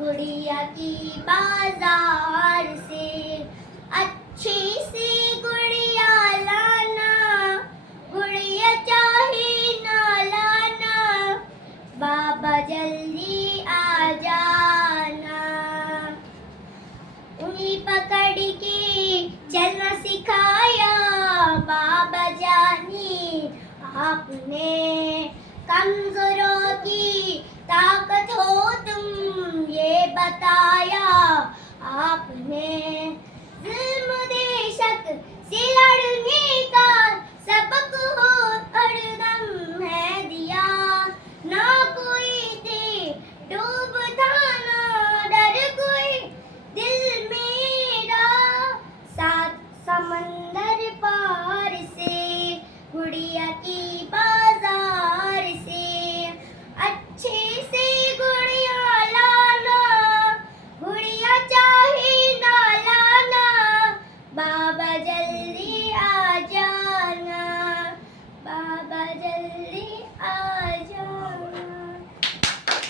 गुड़िया की बाजार से अच्छी सी गुड़िया लाना, गुड़िया चाहे ना लाना, बाबा जल्दी आ जाना। उंगली पकड़ के चलना सिखाया बाबा जानी आपने, कमजोरों की ताकत हो तुम ये बताया आपने। जुल्म देशक से लड़ने का सबक हो हरदम,